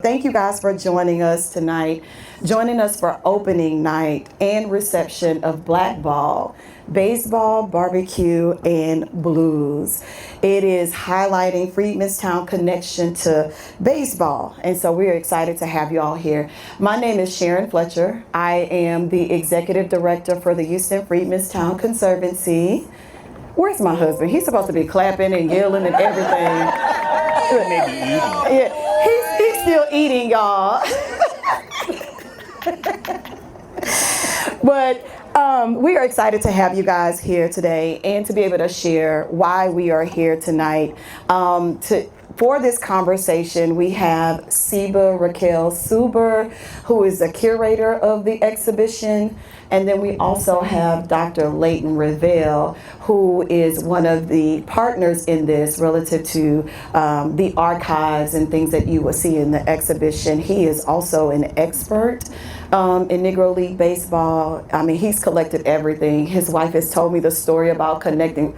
Thank you guys for joining us tonight, joining us for opening night and reception of Blackball, Baseball, Barbecue, and Blues. It is highlighting Freedmen's Town connection to baseball, and so we're excited to have you all here. My name is Sharon Fletcher. I am the Executive Director for the Houston Freedmen's Town Conservancy. Where's my husband? He's supposed to be clapping and yelling and everything. Maybe eating. Yeah. He's still eating, y'all. But we are excited to have you guys here today and to be able to share why we are here tonight. For this conversation, we have Seba Raquel Suber, who is the curator of the exhibition. And then we also have Dr. Leighton Revelle, who is one of the partners in this relative to the archives and things that you will see in the exhibition. He is also an expert in Negro League baseball. I mean, he's collected everything. His wife has told me the story about collecting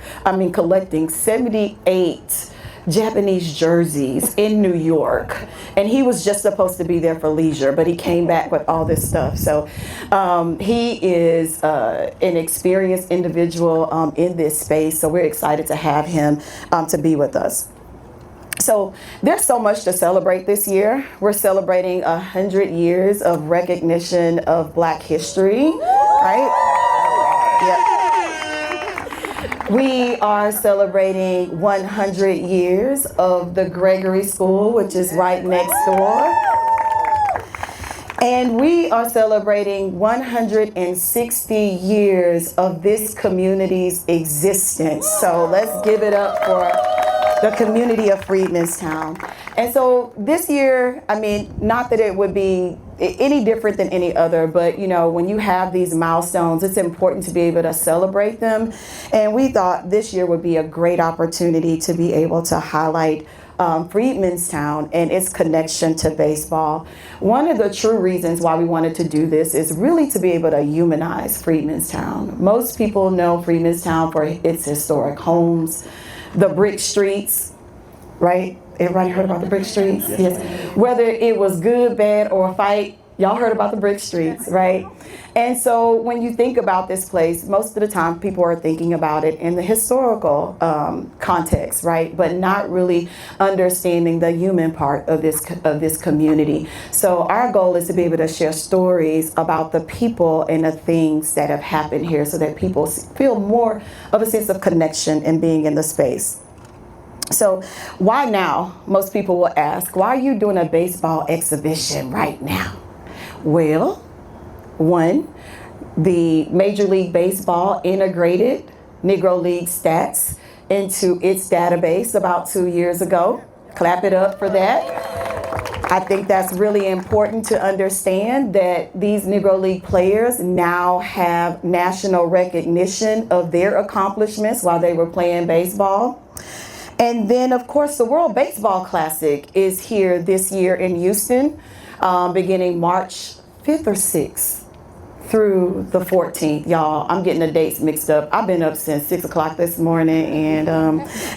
78 Japanese jerseys in New York, and he was just supposed to be there for leisure, but he came back with all this stuff. So he is an experienced individual in this space, so we're excited to have him to be with us. So there's so much to celebrate this year. We're celebrating 100 years of recognition of Black history, right? Yeah. We are celebrating 100 years of the Gregory School, which is right next door. And we are celebrating 160 years of this community's existence. So let's give it up for the community of Freedmen's Town. And so this year, I mean, not that it would be any different than any other, but you know, when you have these milestones, it's important to be able to celebrate them. And we thought this year would be a great opportunity to be able to highlight Freedmen's Town and its connection to baseball. One of the true reasons why we wanted to do this is really to be able to humanize Freedmen's Town. Most people know Freedmen's Town for its historic homes, the brick streets, right? Everybody heard about the brick streets? Yes. Whether it was good, bad, or a fight, y'all heard about the brick streets, right? And so when you think about this place, most of the time people are thinking about it in the historical context, right? But not really understanding the human part of this community. So our goal is to be able to share stories about the people and the things that have happened here so that people feel more of a sense of connection and being in the space. So why now? Most people will ask, why are you doing a baseball exhibition right now? Well, one, the Major League Baseball integrated Negro League stats into its database about 2 years ago. Clap it up for that. I think that's really important to understand that these Negro League players now have national recognition of their accomplishments while they were playing baseball. And then, of course, the World Baseball Classic is here this year in Houston, beginning March 5th or 6th through the 14th. Y'all, I'm getting the dates mixed up. I've been up since 6 o'clock this morning, and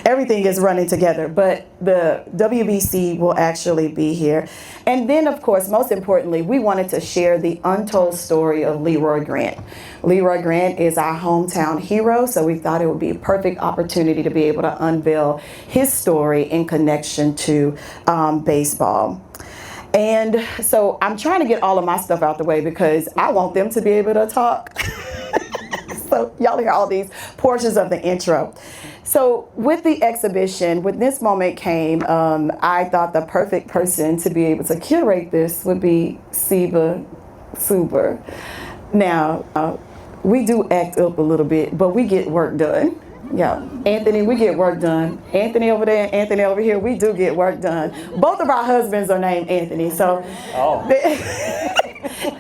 everything is running together. But the WBC will actually be here. And then, of course, most importantly, we wanted to share the untold story of Leroy Grant. Leroy Grant is our hometown hero, so we thought it would be a perfect opportunity to be able to unveil his story in connection to baseball. And so I'm trying to get all of my stuff out the way because I want them to be able to talk. So y'all hear all these portions of the intro. So with the exhibition, when this moment came, I thought the perfect person to be able to curate this would be Seba Suber. Now, we do act up a little bit, but we get work done. Yeah, Anthony, we get work done. Anthony over there and Anthony over here, we do get work done. Both of our husbands are named Anthony, so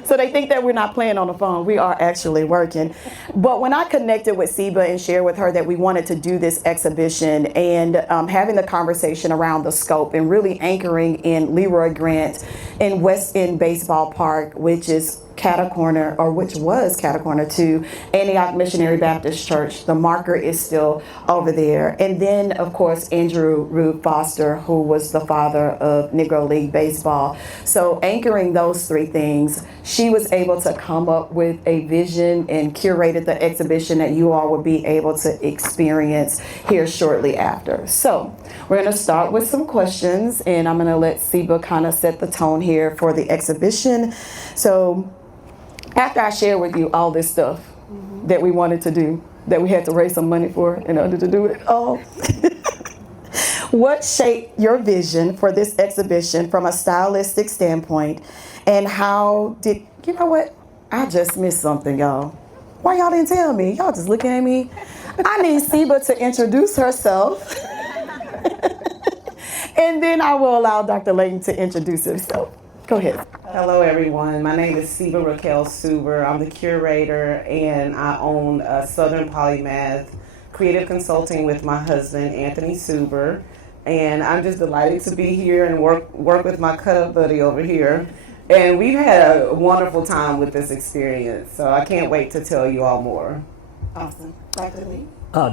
so they think that we're not playing on the phone. We are actually working. But when I connected with Seba and shared with her that we wanted to do this exhibition and having the conversation around the scope and really anchoring in Leroy Grant in West End Baseball Park, which is catacorner, or which was catacorner to Antioch Missionary Baptist Church. The marker is still over there. And then, of course, Andrew Root Foster, who was the father of Negro League baseball. So anchoring those three things, she was able to come up with a vision and curated the exhibition that you all will be able to experience here shortly after. So we're going to start with some questions, and I'm going to let Siba kind of set the tone here for the exhibition. So after I share with you all this stuff that we wanted to do, that we had to raise some money for in order to do it all, what shaped your vision for this exhibition from a stylistic standpoint, and how did, you know what, I just missed something, y'all. Why y'all didn't tell me? Y'all just looking at me. I need Siba to introduce herself. And then I will allow Dr. Layton to introduce himself. Go ahead. Hello, everyone. My name is Siba Raquel Suber. I'm the curator, and I own Southern Polymath Creative Consulting with my husband, Anthony Suber. And I'm just delighted to be here and work with my cut-up buddy over here. And we've had a wonderful time with this experience, so I can't wait to tell you all more. Awesome. Dr. Lee?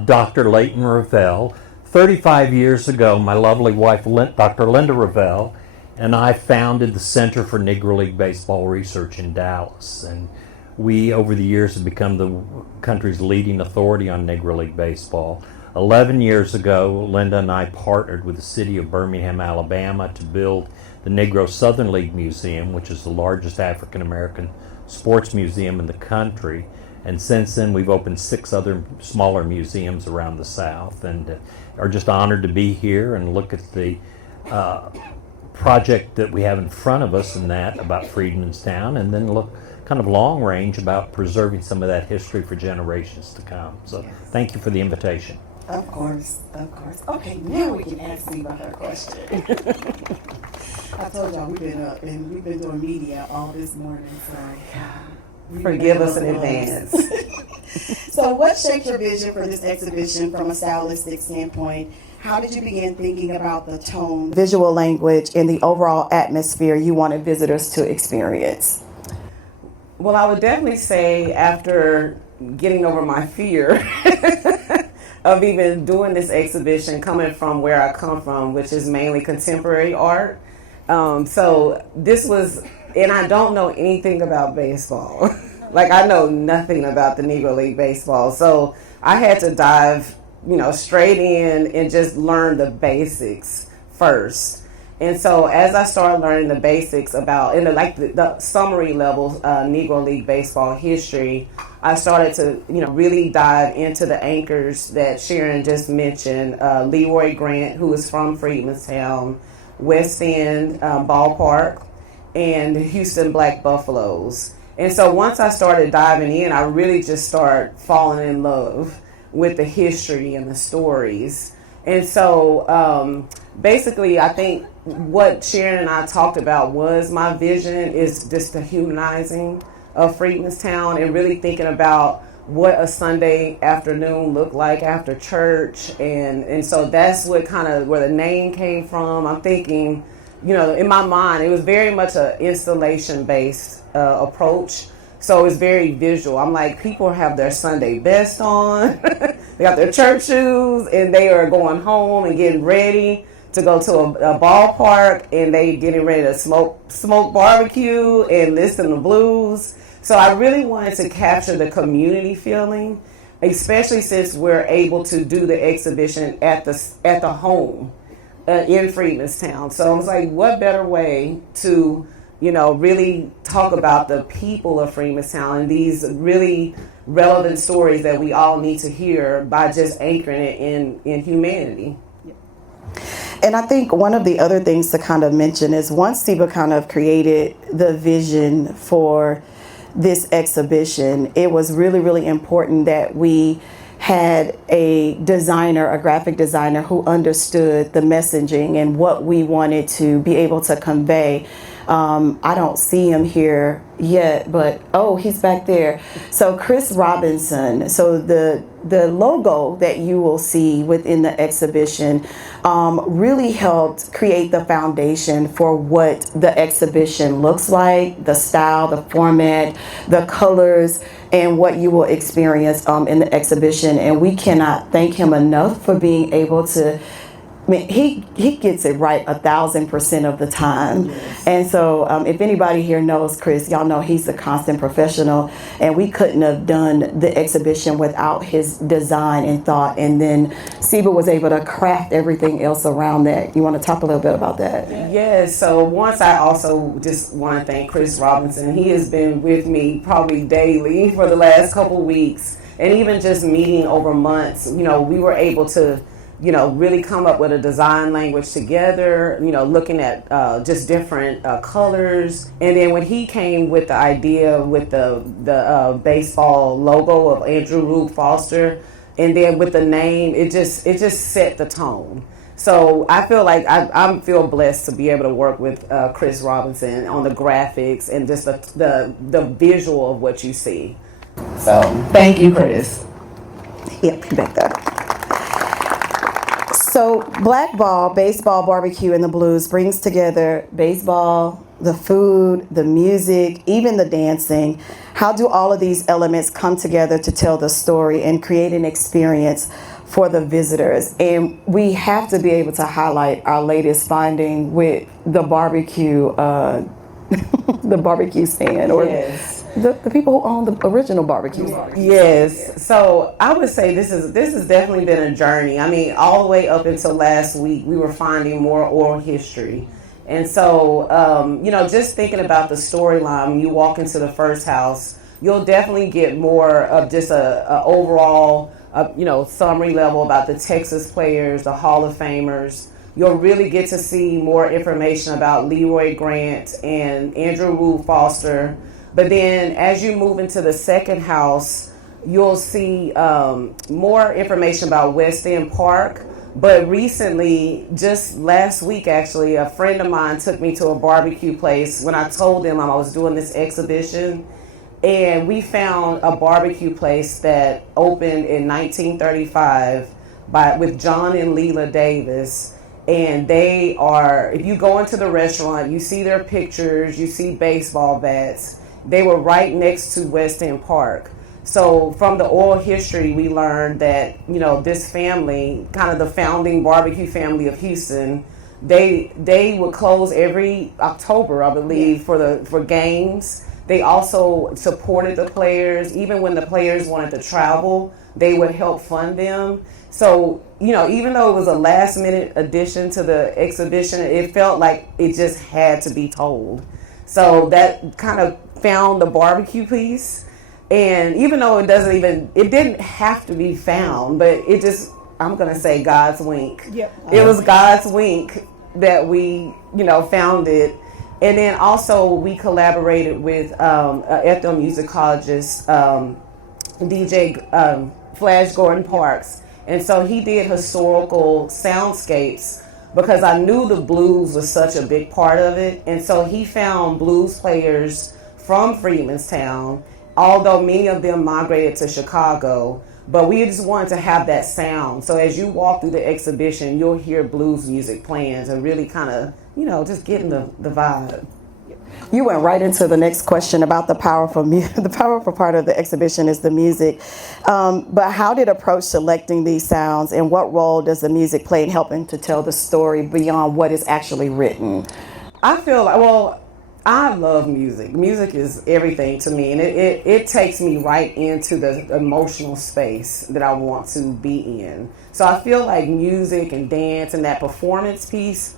Dr. Layton Ravel. 35 years ago, my lovely wife, Dr. Linda Ravel, and I founded the Center for Negro League Baseball Research in Dallas. And we, over the years, have become the country's leading authority on Negro League Baseball. 11 years ago, Linda and I partnered with the city of Birmingham, Alabama, to build the Negro Southern League Museum, which is the largest African American sports museum in the country. And since then, we've opened 6 other smaller museums around the South, and are just honored to be here and look at the project that we have in front of us, and that about Freedmen's Town, and then look kind of long range about preserving some of that history for generations to come. So yes. Thank you for the invitation. Of course, of course. Okay, now we can ask you about her question. I told y'all we've been up and we've been doing media all this morning, so forgive us in advance. So what shaped your vision for this exhibition from a stylistic standpoint? How did you begin thinking about the tone, visual language, and the overall atmosphere you wanted visitors to experience? Well, I would definitely say after getting over my fear of even doing this exhibition, coming from where I come from, which is mainly contemporary art. So this was, and I don't know anything about baseball. Like, I know nothing about the Negro League baseball. So I had to dive, straight in and just learn the basics first. And so as I started learning the basics about, the summary level Negro League baseball history, I started to, really dive into the anchors that Sharon just mentioned. Leroy Grant, who is from Freedmanstown, West End Ballpark, and Houston Black Buffaloes. And so once I started diving in, I really just started falling in love with the history and the stories. And so basically, I think what Sharon and I talked about was my vision is just the humanizing of Freedmanstown, and really thinking about what a Sunday afternoon looked like after church. And so that's what kind of where the name came from. I'm thinking, in my mind, it was very much an installation-based approach. So it's very visual. I'm like, people have their Sunday best on, they got their church shoes, and they are going home and getting ready to go to a ballpark, and they getting ready to smoke barbecue and listen to blues. So I really wanted to capture the community feeling, especially since we're able to do the exhibition at the home in Freedmanstown. So I was like, what better way to really talk about the people of Freedmanstown and these really relevant stories that we all need to hear by just anchoring it in humanity. And I think one of the other things to kind of mention is once Siba kind of created the vision for this exhibition, it was really, really important that we had a designer, a graphic designer, who understood the messaging and what we wanted to be able to convey. I don't see him here yet, but he's back there. So Chris Robinson, so the the logo that you will see within the exhibition really helped create the foundation for what the exhibition looks like, the style, the format, the colors, and what you will experience in the exhibition. And we cannot thank him enough for being able to, I mean, he gets it right 1,000% of the time. Yes. And so if anybody here knows Chris, y'all know he's a constant professional, and we couldn't have done the exhibition without his design and thought. And then Siba was able to craft everything else around that. You want to talk a little bit about that? Yes, so once I also just want to thank Chris Robinson. He has been with me probably daily for the last couple weeks, and even just meeting over months, we were able to really come up with a design language together, looking at just different colors. And then when he came with the idea with the baseball logo of Andrew Rube Foster, and then with the name, it just set the tone. So I feel like I feel blessed to be able to work with Chris Robinson on the graphics and just the visual of what you see. So thank you, Chris. Yep, back there. So Blackball, baseball, barbecue, and the blues brings together baseball, the food, the music, even the dancing. How do all of these elements come together to tell the story and create an experience for the visitors? And we have to be able to highlight our latest finding with the barbecue, the barbecue stand, or Yes. the people who own the original barbecue. Yes. So I would say this has definitely been a journey. I mean, all the way up until last week, we were finding more oral history. And so, just thinking about the storyline, when you walk into the first house, you'll definitely get more of just a overall, summary level about the Texas players, the Hall of Famers. You'll really get to see more information about Leroy Grant and Andrew Rube Foster. But then as you move into the second house, you'll see more information about West End Park. But recently, just last week actually, a friend of mine took me to a barbecue place when I told them I was doing this exhibition. And we found a barbecue place that opened in 1935 with John and Leela Davis. And they are, if you go into the restaurant, you see their pictures, you see baseball bats. They were right next to West End Park. So from the oral history, we learned that, this family, kind of the founding barbecue family of Houston, they would close every October, I believe, for games. They also supported the players. Even when the players wanted to travel, they would help fund them. So, even though it was a last minute addition to the exhibition, it felt like it just had to be told. So that kind of found the barbecue piece. And even though it didn't have to be found, but it just, I'm going to say God's wink. Yep. It was God's wink that we, found it. And then also we collaborated with an ethnomusicologist, DJ Flash Gordon Parks. And so he did historical soundscapes because I knew the blues was such a big part of it. And so he found blues players from Freedmanstown, although many of them migrated to Chicago. But we just wanted to have that sound. So as you walk through the exhibition, you'll hear blues music playing and really kind of, just getting the vibe. You went right into the next question about the powerful the powerful part of the exhibition is the music. But how did approach selecting these sounds, and what role does the music play in helping to tell the story beyond what is actually written? I feel like, I love music. Music is everything to me, and it takes me right into the emotional space that I want to be in. So I feel like music and dance and that performance piece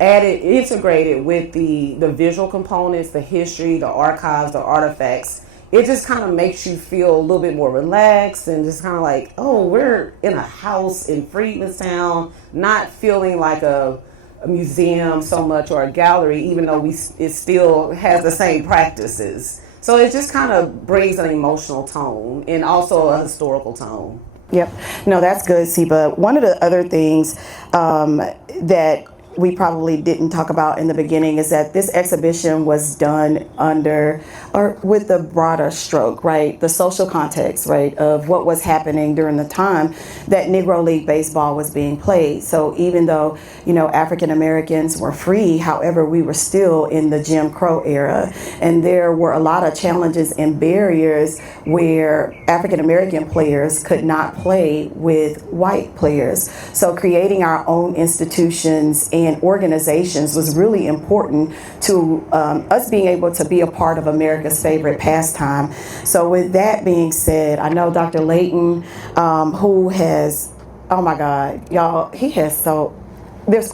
integrated with the visual components, the history, the archives, the artifacts, it just kind of makes you feel a little bit more relaxed and just kind of like, oh, we're in a house in Freedmanstown, not feeling like a museum so much or a gallery, even though it still has the same practices. So it just kind of brings an emotional tone and also a historical tone. Yep. No, that's good, Siba. One of the other things that we probably didn't talk about in the beginning is that this exhibition was done under or with the broader stroke, right? The social context, right, of what was happening during the time that Negro League baseball was being played. So even though, African Americans were free, however, we were still in the Jim Crow era. And there were a lot of challenges and barriers where African American players could not play with white players. So creating our own institutions and organizations was really important to us being able to be a part of America's favorite pastime. So with that being said, I know Dr. Layton, who has, oh my God, y'all, he has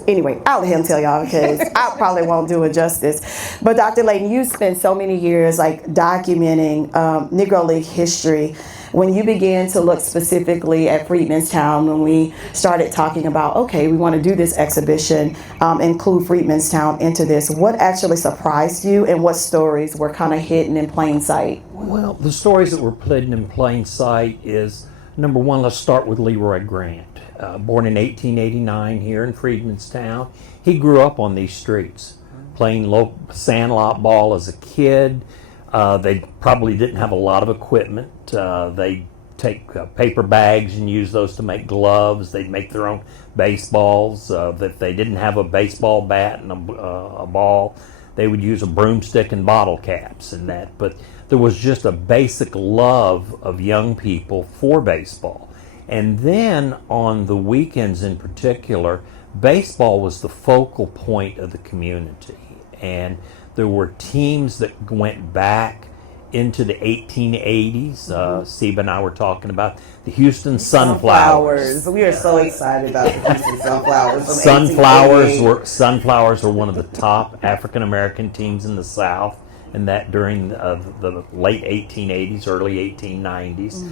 anyway, I'll let him tell y'all because I probably won't do it justice. But Dr. Layton, you spent so many years documenting Negro League history. When you began to look specifically at Freedmen's Town, when we started talking about, okay, we want to do this exhibition, include Freedmen's Town into this, what actually surprised you and what stories were kind of hidden in plain sight? Well, the stories that were hidden in plain sight is, number one, let's start with Leroy Grant. Born in 1889 here in Freedmen's Town. He grew up on these streets, playing local sandlot ball as a kid. They probably didn't have a lot of equipment. They'd take paper bags and use those to make gloves. They'd make their own baseballs. If they didn't have a baseball bat and a ball, they would use a broomstick and bottle caps and that. But there was just a basic love of young people for baseball. And then on the weekends in particular, baseball was the focal point of the community. And there were teams that went back into the 1880s. Seba and I were talking about the Houston Sunflowers. We are so excited about the Houston Sunflowers. From Sunflowers were one of the top African American teams in the South, and that during the late 1880s, early 1890s.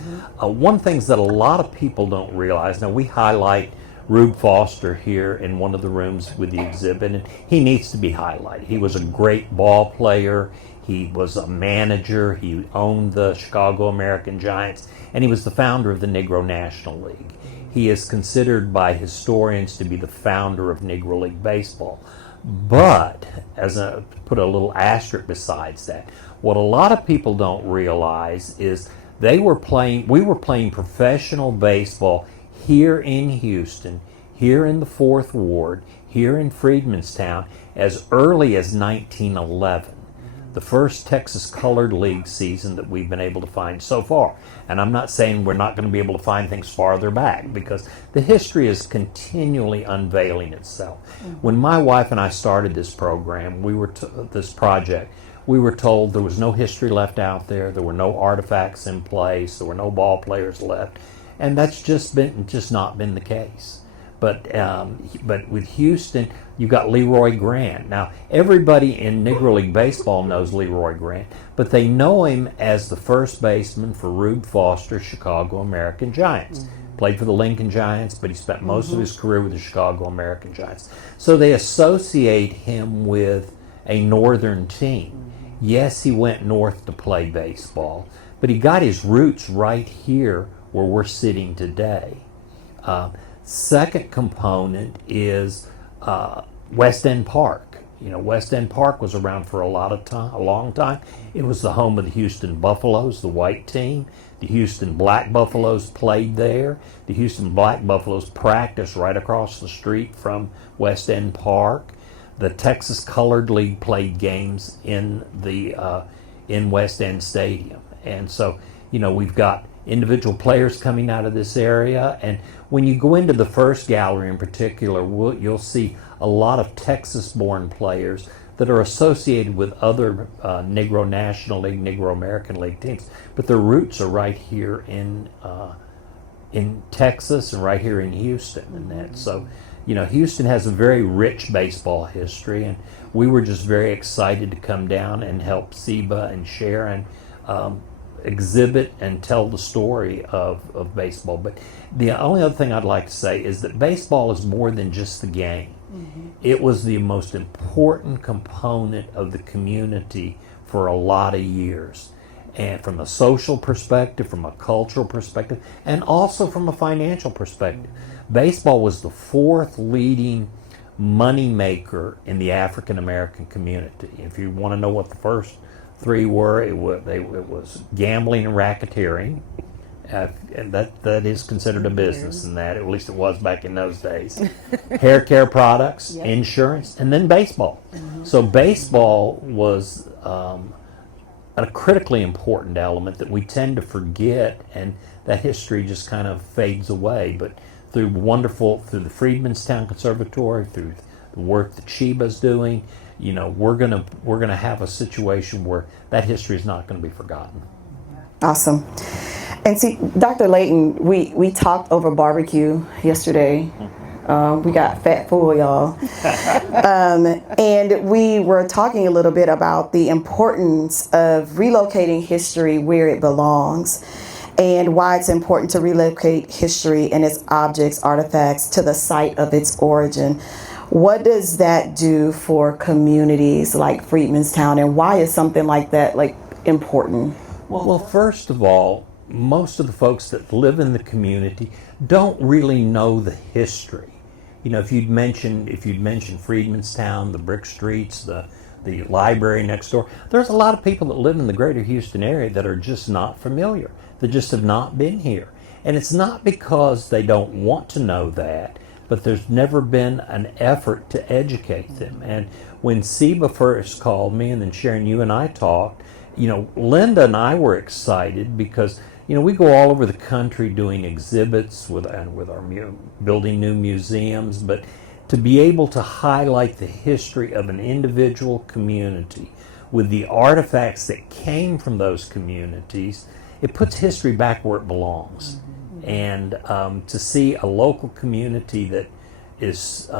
One thing that a lot of people don't realize, now we highlight Rube Foster here in one of the rooms with the exhibit, and he needs to be highlighted. He was a great ball player. He was a manager. He owned the Chicago American Giants, and he was the founder of the Negro National League. He is considered by historians to be the founder of Negro League baseball. But, put a little asterisk besides that, what a lot of people don't realize is we were playing professional baseball here in Houston, here in the 4th Ward, here in Freedmen's Town, as early as 1911. The first Texas Colored League season that we've been able to find so far. And I'm not saying we're not going to be able to find things farther back, because the history is continually unveiling itself. When my wife and I started this program, this project, we were told there was no history left out there, there were no artifacts in place, there were no ball players left, and that's just not been the case. But with Houston, you've got Leroy Grant. Now, everybody in Negro League baseball knows Leroy Grant, but they know him as the first baseman for Rube Foster's Chicago American Giants. Played for the Lincoln Giants, but he spent most of his career with the Chicago American Giants. So they associate him with a northern team. Yes, he went north to play baseball, but he got his roots right here where we're sitting today. Second component is West End Park. West End Park was around for a long time. It was the home of the Houston Buffaloes, the white team. The Houston Black Buffaloes played there. The Houston Black Buffaloes practiced right across the street from West End Park. The Texas Colored League played games in West End Stadium. And so, we've got individual players coming out of this area, and when you go into the first gallery in particular, you'll see a lot of Texas-born players that are associated with other Negro National League, Negro American League teams, but their roots are right here in Texas and right here in Houston, and that. So, Houston has a very rich baseball history, and we were just very excited to come down and help Seba and Sharon exhibit and tell the story of baseball. But the only other thing I'd like to say is that baseball is more than just the game. It was the most important component of the community for a lot of years. And from a social perspective, from a cultural perspective, and also from a financial perspective. Baseball was the 4th leading money maker in the African American community. If you want to know what the first three were, it was gambling and racketeering. And that is considered a business in that, at least it was back in those days. Hair care products, insurance, and then baseball. So baseball was a critically important element that we tend to forget, and that history just kind of fades away. But through the Freedmen's Town Conservatory, through the work that Sheba's doing, we're gonna have a situation where that history is not going to be forgotten. Awesome. And see, Dr. Layton, we talked over barbecue yesterday. We got fat full, y'all. And we were talking a little bit about the importance of relocating history where it belongs, and why it's important to relocate history and its objects, artifacts, to the site of its origin. What does that do for communities like Freedmen's Town, and why is something like that important? Well, first of all, most of the folks that live in the community don't really know the history. If you'd mentioned Freedmen's Town, the brick streets, the library next door, there's a lot of people that live in the greater Houston area that are just not familiar, that just have not been here. And it's not because they don't want to know that, but there's never been an effort to educate them. And when Seba first called me, and then Sharon, you and I talked, Linda and I were excited because we go all over the country doing exhibits with our building new museums, but to be able to highlight the history of an individual community with the artifacts that came from those communities, it puts history back where it belongs. And to see a local community that is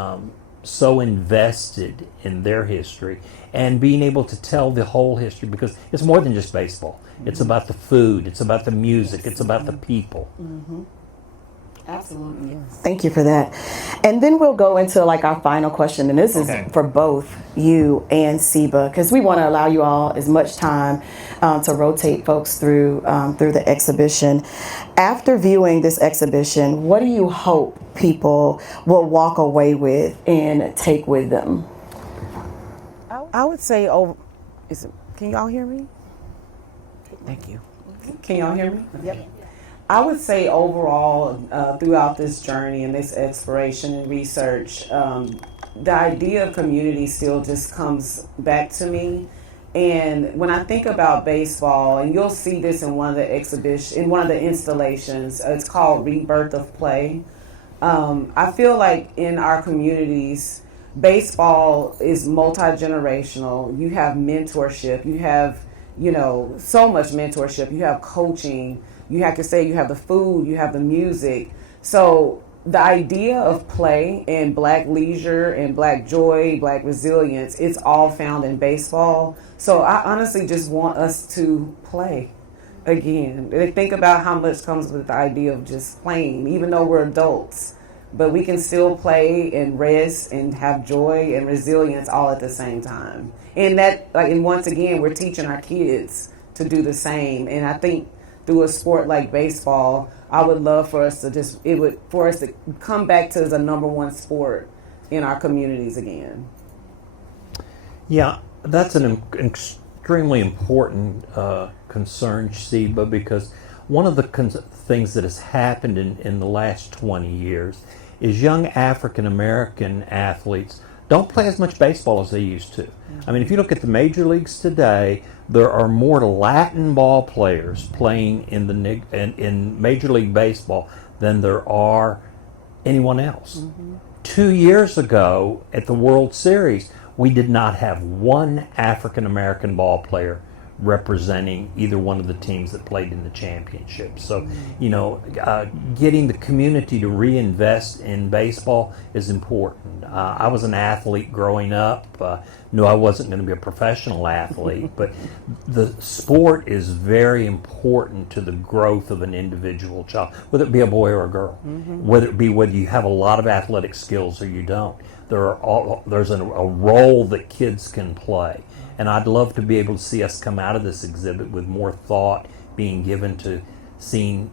so invested in their history and being able to tell the whole history, because it's more than just baseball. It's about the food, it's about the music, it's about the people. Absolutely, yes. Thank you for that. And then we'll go into our final question, and this is for both you and Seba, because we want to allow you all as much time to rotate folks through the exhibition. After viewing this exhibition, what do you hope people will walk away with and take with them? I would say, can y'all hear me? Thank you. Can y'all hear me? Yep. I would say overall, throughout this journey and this exploration and research, the idea of community still just comes back to me. And when I think about baseball, and you'll see this in one of the installations, it's called Rebirth of Play. I feel like in our communities, baseball is multi-generational. You have mentorship. You have, so much mentorship. You have coaching. You have the food. You have the music. So the idea of play and Black leisure and Black joy, Black resilience, it's all found in baseball. So I honestly just want us to play again. Think about how much comes with the idea of just playing, even though we're adults. But we can still play and rest and have joy and resilience all at the same time. And and once again, we're teaching our kids to do the same. And I think through a sport like baseball, I would love for us to come back to the number one sport in our communities again. Yeah, that's an extremely important concern, Sheba, because one of the things that has happened in the last 20 years is young African American athletes don't play as much baseball as they used to. I mean, if you look at the major leagues today, there are more Latin ball players playing in Major League Baseball than there are anyone else. 2 years ago at the World Series, we did not have one African American ball player representing either one of the teams that played in the championship. So, getting the community to reinvest in baseball is important. I was an athlete growing up. Knew I wasn't going to be a professional athlete, but the sport is very important to the growth of an individual child, whether it be a boy or a girl, whether you have a lot of athletic skills or you don't. There's a role that kids can play. And I'd love to be able to see us come out of this exhibit with more thought being given to seeing,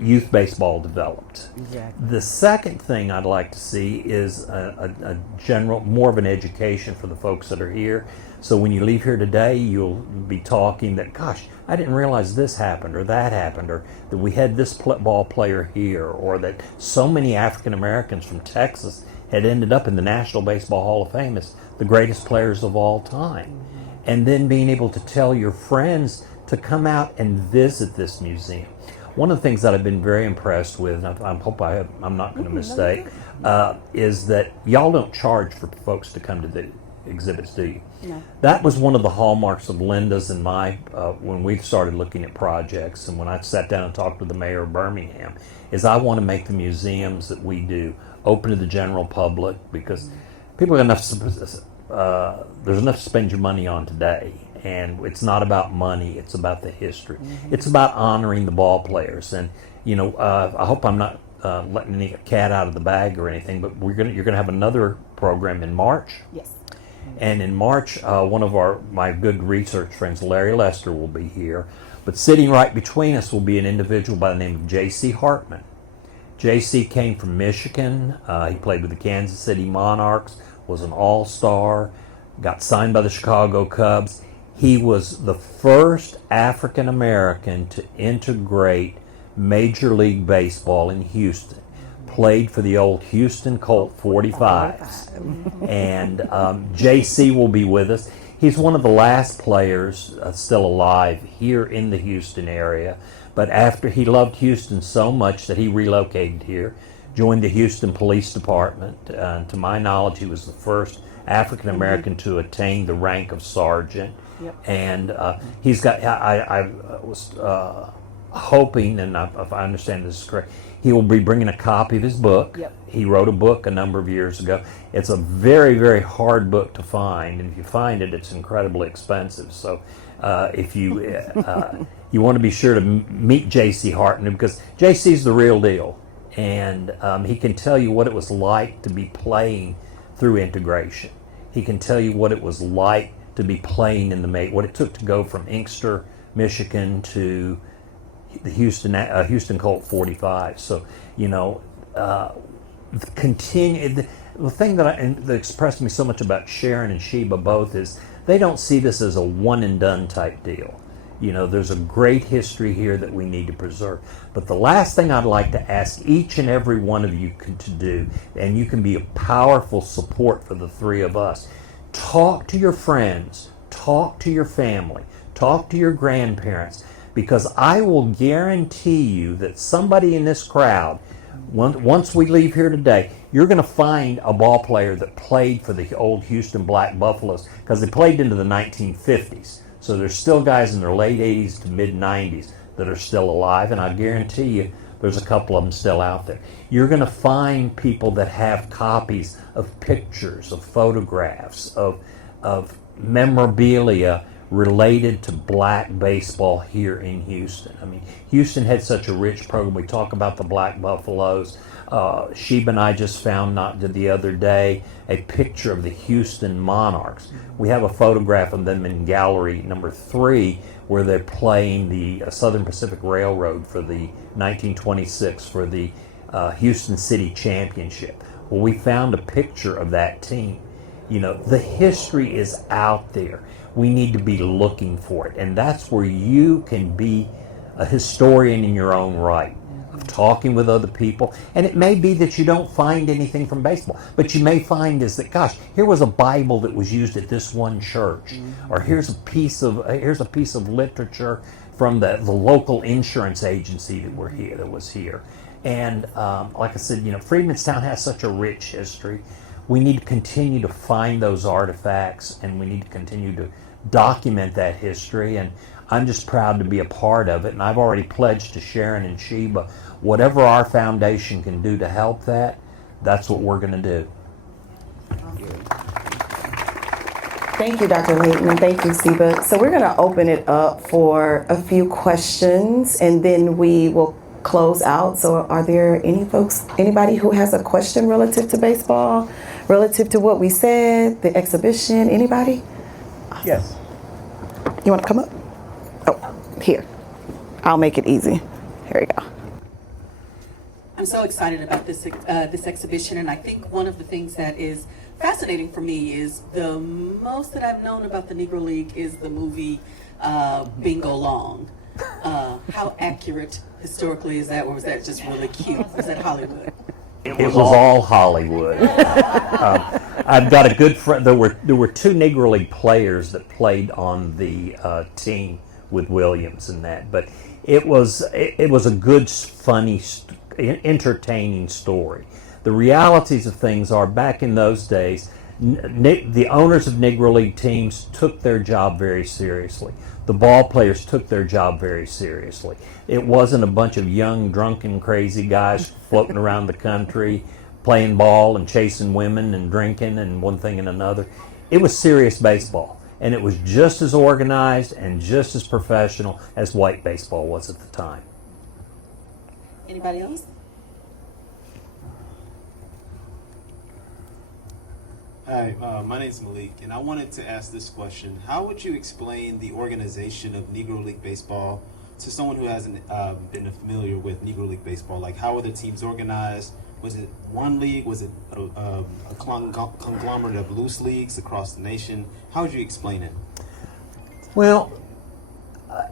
youth baseball developed. Exactly. The second thing I'd like to see is a general, more of an education for the folks that are here. So when you leave here today, you'll be talking that, gosh, I didn't realize this happened or that happened, or that we had this ball player here, or that so many African Americans from Texas had ended up in the National Baseball Hall of Fame as the greatest players of all time. And then being able to tell your friends to come out and visit this museum. One of the things that I've been very impressed with, and I hope I'm not going to mistake, is that y'all don't charge for folks to come to the exhibits, do you? No. That was one of the hallmarks of Linda's and my, when we started looking at projects, and when I sat down and talked with the mayor of Birmingham, is I want to make the museums that we do open to the general public, because people have enough, there's enough to spend your money on today. And it's not about money, it's about the history. It's about honoring the ball players. And, you know, I hope I'm not letting any cat out of the bag or anything, but you're gonna have another program in March. Yes. And in March, one of my good research friends, Larry Lester, will be here. But sitting right between us will be an individual by the name of J.C. Hartman. J.C. came from Michigan. He played with the Kansas City Monarchs, was an all-star, got signed by the Chicago Cubs. He was the first African American to integrate Major League Baseball in Houston. Played for the old Houston Colt 45s. And JC will be with us. He's one of the last players still alive here in the Houston area. But after he loved Houston so much that he relocated here, joined the Houston Police Department. To my knowledge, he was the first African American to attain the rank of sergeant. Yep. And he's got, I was hoping, and if I understand this is correct, he will be bringing a copy of his book. Yep. He wrote a book a number of years ago. It's a very, very hard book to find, and if you find it, it's incredibly expensive. So if you you want to be sure to meet J.C. Hartman, because J.C.'s the real deal, and he can tell you what it was like to be playing through integration. He can tell you what it was like to be playing in what it took to go from Inkster, Michigan to the Houston Colt 45. So, you know, the thing that expressed me so much about Sharon and Sheba both is they don't see this as a one and done type deal. You know, there's a great history here that we need to preserve. But the last thing I'd like to ask each and every one of you to do, and you can be a powerful support for the three of us, talk to your friends, talk to your family, talk to your grandparents, because I will guarantee you that somebody in this crowd, once we leave here today, you're going to find a ball player that played for the old Houston Black Buffaloes, because they played into the 1950s. So there's still guys in their late 80s to mid 90s that are still alive, and I guarantee you there's a couple of them still out there. You're going to find people that have copies of pictures, of photographs, of memorabilia related to black baseball here in Houston. I mean, Houston had such a rich program. We talk about the Black Buffaloes. Sheba and I just found the other day a picture of the Houston Monarchs. We have a photograph of them in gallery number 3 where they're playing the Southern Pacific Railroad for the 1926 for the Houston City Championship. Well, we found a picture of that team. You know, the history is out there. We need to be looking for it. And that's where you can be a historian in your own right, of talking with other people. And it may be that you don't find anything from baseball, but you may find is that, gosh, here was a Bible that was used at this one church, or here's a piece of literature from the local insurance agency that was here. And like I said, you know, Freedmanstown has such a rich history. We need to continue to find those artifacts, and we need to continue to document that history. And I'm just proud to be a part of it. And I've already pledged to Sharon and Sheba, whatever our foundation can do to help that, that's what we're going to do. Thank you, Dr. Layton, and thank you, Sheba. So we're going to open it up for a few questions, and then we will close out. So are there anybody who has a question relative to baseball, relative to what we said, the exhibition? Anybody? Awesome. Yes. You want to come up? Oh, here. I'll make it easy. Here we go. I'm so excited about this exhibition, and I think one of the things that is fascinating for me is the most that I've known about the Negro League is the movie Bingo Long. How accurate historically is that, or was that just really cute? Was that Hollywood? It was all Hollywood. I've got a good friend. There were two Negro League players that played on the team with Williams and that, but it was a good, funny, entertaining story. The realities of things are, back in those days, the owners of Negro League teams took their job very seriously. The ball players took their job very seriously. It wasn't a bunch of young, drunken, crazy guys floating around the country, playing ball and chasing women and drinking and one thing and another. It was serious baseball, and it was just as organized and just as professional as white baseball was at the time. Anybody else? Hi, my name is Malik, and I wanted to ask this question. How would you explain the organization of Negro League Baseball to someone who hasn't been familiar with Negro League Baseball? Like, how are the teams organized? Was it one league? Was it a conglomerate of loose leagues across the nation? How would you explain it? Well,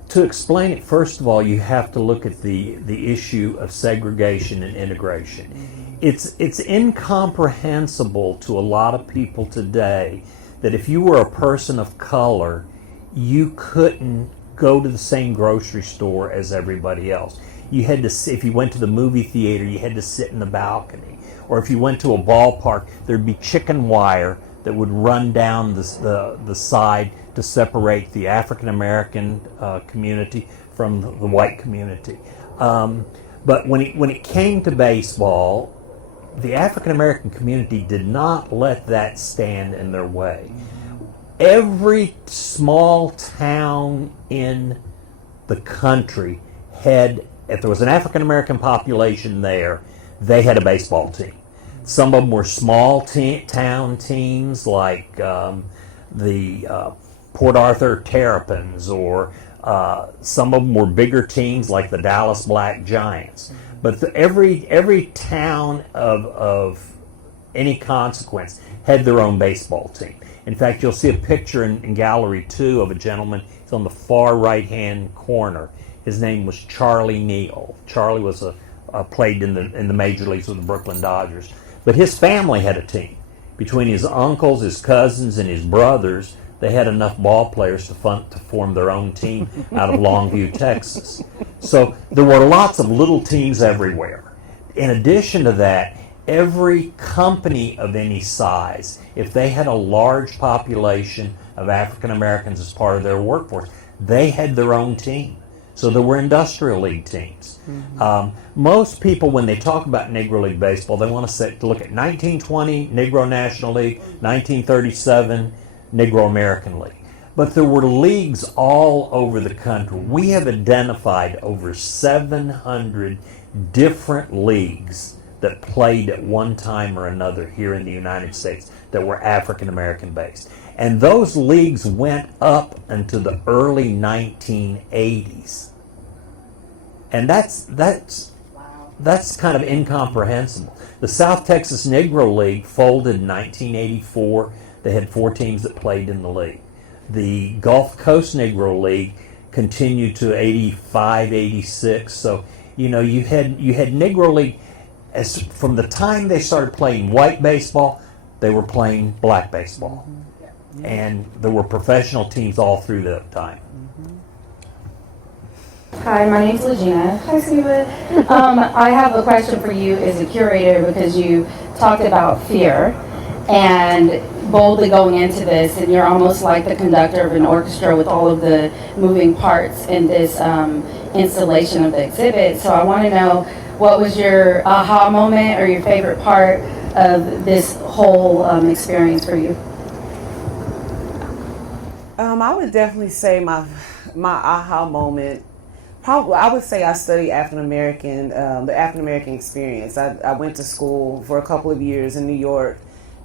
to explain it, first of all, you have to look at the issue of segregation and integration. It's incomprehensible to a lot of people today that if you were a person of color, you couldn't go to the same grocery store as everybody else. You had to, if you went to the movie theater, you had to sit in the balcony. Or if you went to a ballpark, there'd be chicken wire that would run down the side to separate the African American community from the white community. But when it came to baseball, the African American community did not let that stand in their way. Every small town in the country had, if there was an African American population there, they had a baseball team. Some of them were small town teams like the Port Arthur Terrapins, or some of them were bigger teams like the Dallas Black Giants. But every town of any consequence had their own baseball team. In fact, you'll see a picture in Gallery 2 of a gentleman. He's on the far right-hand corner. His name was Charlie Neal. Charlie was played in the major leagues with the Brooklyn Dodgers. But his family had a team. Between his uncles, his cousins, and his brothers, they had enough ball players to form their own team out of Longview, Texas. So there were lots of little teams everywhere. In addition to that, every company of any size, if they had a large population of African Americans as part of their workforce, they had their own team. So there were industrial league teams. Most people, when they talk about Negro League Baseball, they want to look at 1920 Negro National League, 1937 Negro American League. But there were leagues all over the country. We have identified over 700 different leagues that played at one time or another here in the United States that were African American based. And those leagues went up into the early 1980s. And that's kind of incomprehensible. The South Texas Negro League folded in 1984. They had 4 teams that played in the league. The Gulf Coast Negro League continued to 85, 86. So, you had Negro League, as from the time they started playing white baseball, they were playing black baseball. And there were professional teams all through that time. Hi, my name's Legina. Hi, Stephen. I have a question for you as a curator, because you talked about fear and boldly going into this, and you're almost like the conductor of an orchestra with all of the moving parts in this installation of the exhibit. So I want to know, what was your aha moment or your favorite part of this whole experience for you? I would definitely say my aha moment. Probably, I would say I studied African American, the African American experience. I went to school for a couple of years in New York,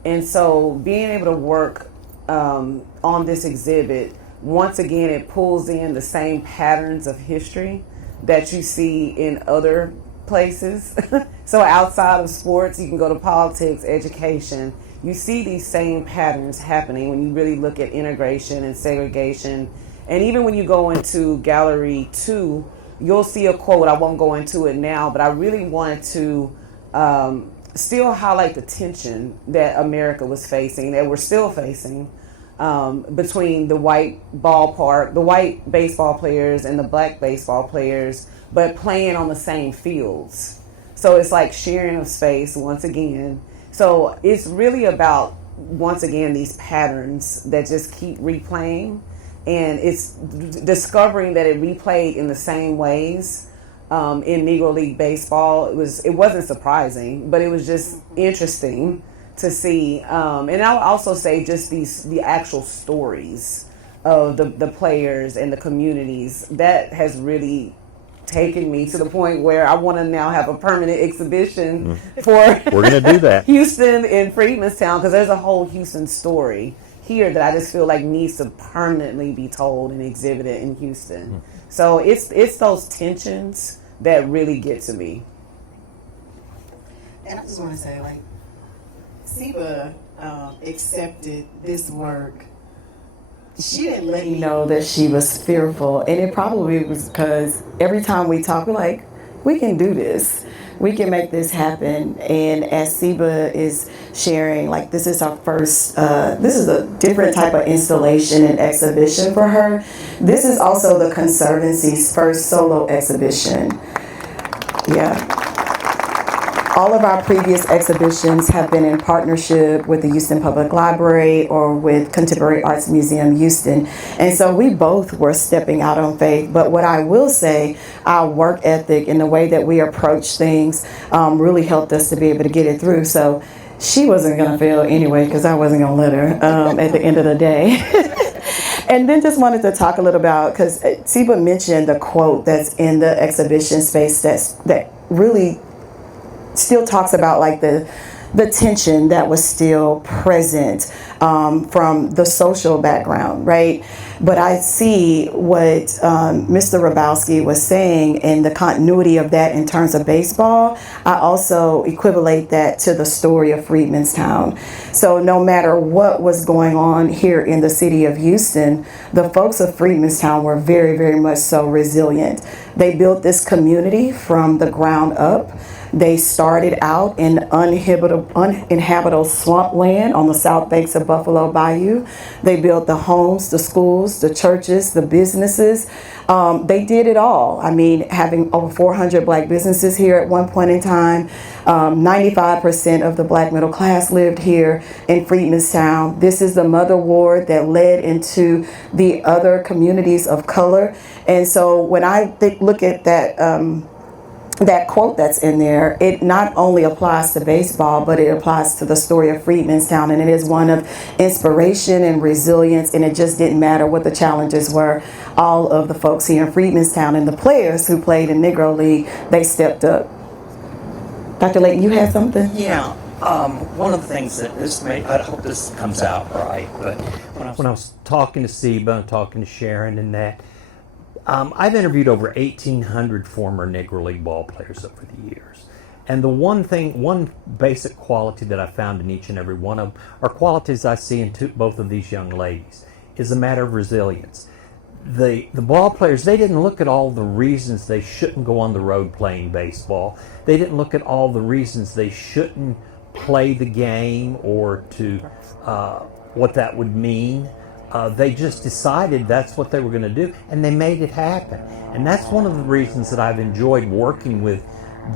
and so being able to work on this exhibit, once again, it pulls in the same patterns of history that you see in other places. So outside of sports, you can go to politics, education. You see these same patterns happening when you really look at integration and segregation. And even when you go into Gallery 2, you'll see a quote. I won't go into it now, but I really wanted to still highlight the tension that America was facing, that we're still facing, between the white baseball players and the black baseball players, but playing on the same fields. So it's like sharing of space once again. So it's really about, once again, these patterns that just keep replaying, and it's discovering that it replayed in the same ways in Negro League baseball. It wasn't surprising, but it was just interesting to see. And I'll also say just the actual stories of the players and the communities that has really taken me to the point where I want to now have a permanent exhibition for We're going to do that. Houston and Freedmanstown, because there's a whole Houston story here that I just feel like needs to permanently be told and exhibited in Houston. So it's those tensions that really get to me. And I just want to say, like, Siba accepted this work. She didn't let me know that she was fearful, and it probably was because every time we talk, we're like, we can do this. We can make this happen. And as Siba is sharing, like, this is our first, this is a different type of installation and exhibition for her. This is also the Conservancy's first solo exhibition. Yeah. All of our previous exhibitions have been in partnership with the Houston Public Library or with Contemporary Arts Museum Houston. And so we both were stepping out on faith. But what I will say, our work ethic and the way that we approach things really helped us to be able to get it through. So she wasn't going to fail anyway, because I wasn't going to let her at the end of the day. And then just wanted to talk a little about, because Siba mentioned the quote that's in the exhibition space that really still talks about, like, the tension that was still present from the social background, right? But I see what Mr. Rabowski was saying and the continuity of that in terms of baseball. I also equivalate that to the story of Freedmanstown. So no matter what was going on here in the city of Houston, the folks of Freedmanstown were very, very much so resilient. They built this community from the ground up. They started out in uninhabitable swampland on the south banks of Buffalo Bayou. They built the homes, the schools, the churches, the businesses. They did it all. I mean, having over 400 black businesses here at one point in time. 95% of the black middle class lived here in Freedmanstown. This is the mother ward that led into the other communities of color. And so when I look at that quote that's in there, it not only applies to baseball, but it applies to the story of Freedmanstown, and it is one of inspiration and resilience, and it just didn't matter what the challenges were. All of the folks here in Freedmanstown and the players who played in Negro League, they stepped up. Dr. Layton, you had something? Yeah. One of the things that this made, I hope this comes out right, but when I was talking to Siba and talking to Sharon and that, I've interviewed over 1,800 former Negro League ball players over the years. And the one basic quality that I found in each and every one of them are qualities I see in both of these young ladies, is a matter of resilience. The ball players, they didn't look at all the reasons they shouldn't go on the road playing baseball. They didn't look at all the reasons they shouldn't play the game or to what that would mean. They just decided that's what they were going to do, and they made it happen. And that's one of the reasons that I've enjoyed working with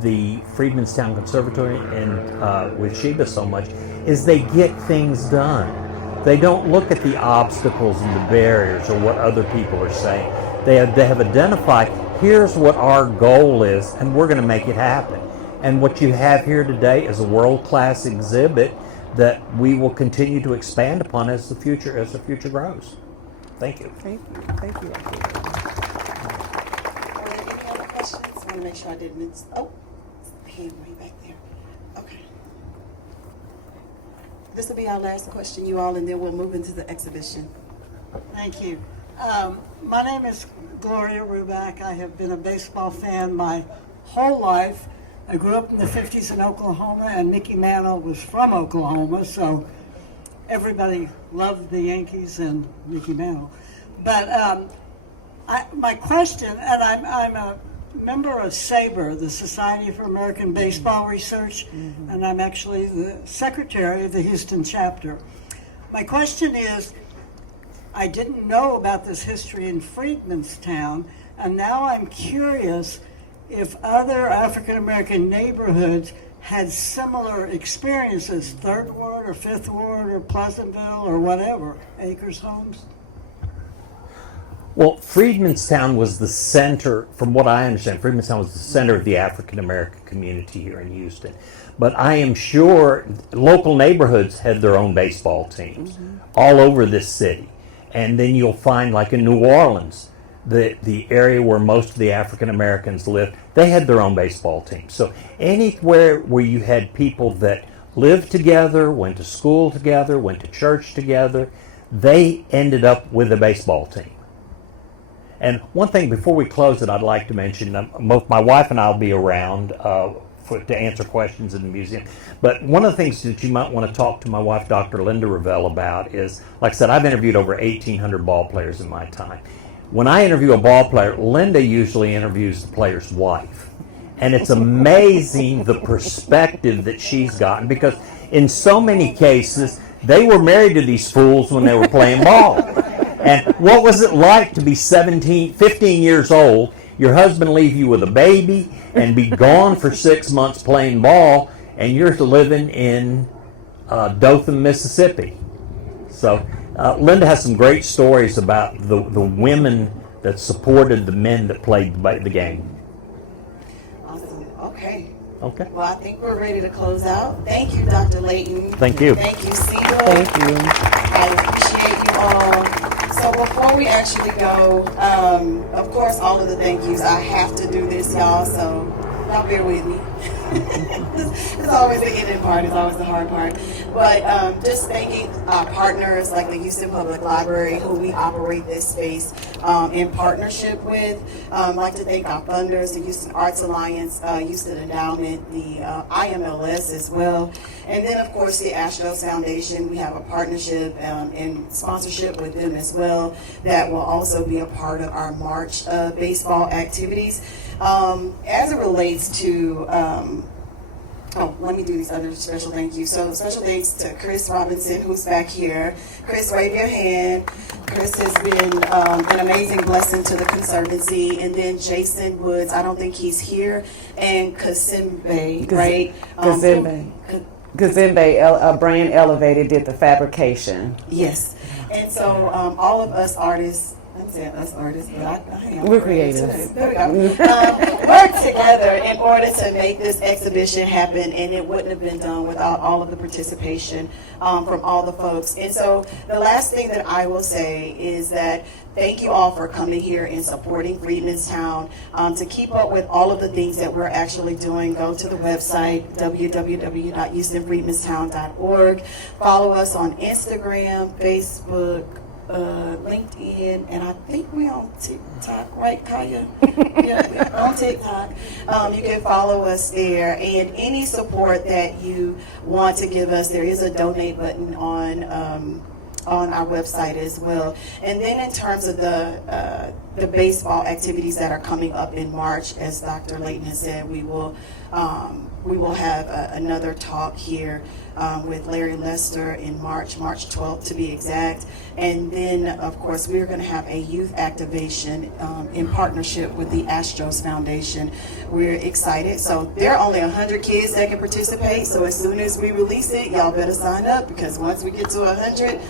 the Freedmanstown Conservatory and with Sheba so much, is they get things done. They don't look at the obstacles and the barriers or what other people are saying. They have identified, here's what our goal is, and we're going to make it happen. And what you have here today is a world-class exhibit that we will continue to expand upon as the future grows. Thank you. Thank you. Thank you. Are there any other questions? I want to make sure I didn't miss. Oh, hand right back there. Okay. This will be our last question, you all, and then we'll move into the exhibition. Thank you. My name is Gloria Ruback. I have been a baseball fan my whole life. I grew up in the 50s in Oklahoma, and Mickey Mantle was from Oklahoma, so everybody loved the Yankees and Mickey Mantle. But my question, and I'm a member of SABR, the Society for American Baseball Research, and I'm actually the secretary of the Houston chapter. My question is, I didn't know about this history in Freedmen's Town, and now I'm curious if other African American neighborhoods had similar experiences, Third Ward or Fifth Ward or Pleasantville or whatever, Acres Homes. Well, Freedmanstown was the center, from what I understand, Freedmanstown was the center of the African American community here in Houston. But I am sure local neighborhoods had their own baseball teams all over this city. And then you'll find, like in New Orleans, the area where most of the African Americans lived, they had their own baseball teams. So anywhere where you had people that lived together, went to school together, went to church together, they ended up with a baseball team. And one thing before we close it, I'd like to mention, both my wife and I will be around to answer questions in the museum. But one of the things that you might want to talk to my wife, Dr. Linda Ravel, about is, like I said, I've interviewed over 1,800 ball players in my time. When I interview a ball player, Linda usually interviews the player's wife. And it's amazing the perspective that she's gotten, because in so many cases, they were married to these fools when they were playing ball. And what was it like to be 15 years old, your husband leave you with a baby, and be gone for 6 months playing ball, and you're living in Dothan, Mississippi? So Linda has some great stories about the women that supported the men that played the game. Awesome. Okay. Okay. Well, I think we're ready to close out. Thank you, Dr. Layton. Thank you. Thank you, Seba. Thank you. I appreciate you all. So before we actually go, of course, all of the thank yous, I have to do this, y'all, so y'all bear with me. It's always the ending part, it's always the hard part. But just thanking our partners like the Houston Public Library, who we operate this space in partnership with. I'd like to thank our funders, the Houston Arts Alliance, Houston Endowment, the IMLS as well. And then, of course, the Astros Foundation. We have a partnership and sponsorship with them as well that will also be a part of our March baseball activities. As it relates to, let me do these other special thank yous. So special thanks to Chris Robinson, who's back here. Chris, wave your hand. Chris has been an amazing blessing to the Conservancy. And then Jason Woods, I don't think he's here, and Kazimbe, right? Kazimbe, Brand Elevated, did the fabrication. Yes. And so all of us artists, I'm saying us artists, but I am. We're creatives. There we go. Work together in order to make this exhibition happen, and it wouldn't have been done without all of the participation from all the folks. And so the last thing that I will say is that thank you all for coming here and supporting Freedmen's Town. To keep up with all of the things that we're actually doing, go to the website, www.houstonfreedmanstown.org. Follow us on Instagram, Facebook, LinkedIn, and I think we're on TikTok, right, Kaya? Yeah, on TikTok. You can follow us there, and any support that you want to give us, there is a donate button on our website as well. And then in terms of the baseball activities that are coming up in March, as Dr. Layton has said, we will have another talk here with Larry Lester in March 12th to be exact. And then, of course, we're going to have a youth activation in partnership with the Astros Foundation. We're excited. So there are only 100 kids that can participate. So as soon as we release it, y'all better sign up, because once we get to 100,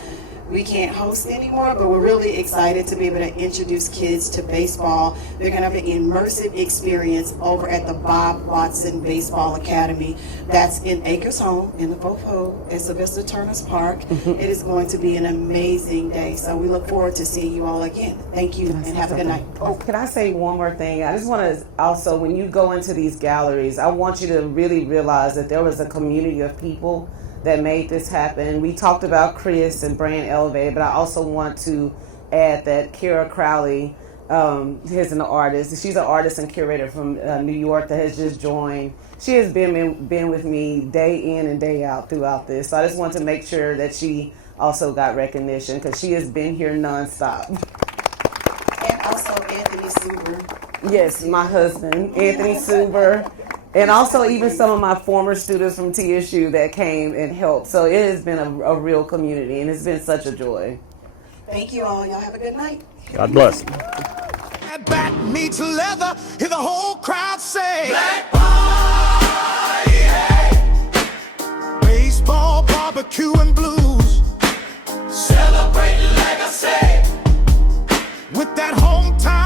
we can't host anymore, but we're really excited to be able to introduce kids to baseball. They're going to have an immersive experience over at the Bob Watson Baseball Academy. That's in Acres Home in the Fofo at Sylvester Turner's Park. It is going to be an amazing day, so we look forward to seeing you all again. Thank you, and have a good night. Oh, can I say one more thing? I just want to also, when you go into these galleries, I want you to really realize that there was a community of people that made this happen. We talked about Chris and Brand Elevated, but I also want to add that Kara Crowley is an artist. She's an artist and curator from New York that has just joined. She has been with me day in and day out throughout this. So I just want to make sure that she also got recognition because she has been here nonstop. And also Anthony Suber. Yes, my husband, Anthony Suber. And also even some of my former students from TSU that came and helped. So it has been a real community, and it's been such a joy. Thank you all. Y'all have a good night. God bless. Back meets leather, hear the whole crowd say Blackball, yeah. Baseball, barbecue, and blues. Celebrating legacy with that hometown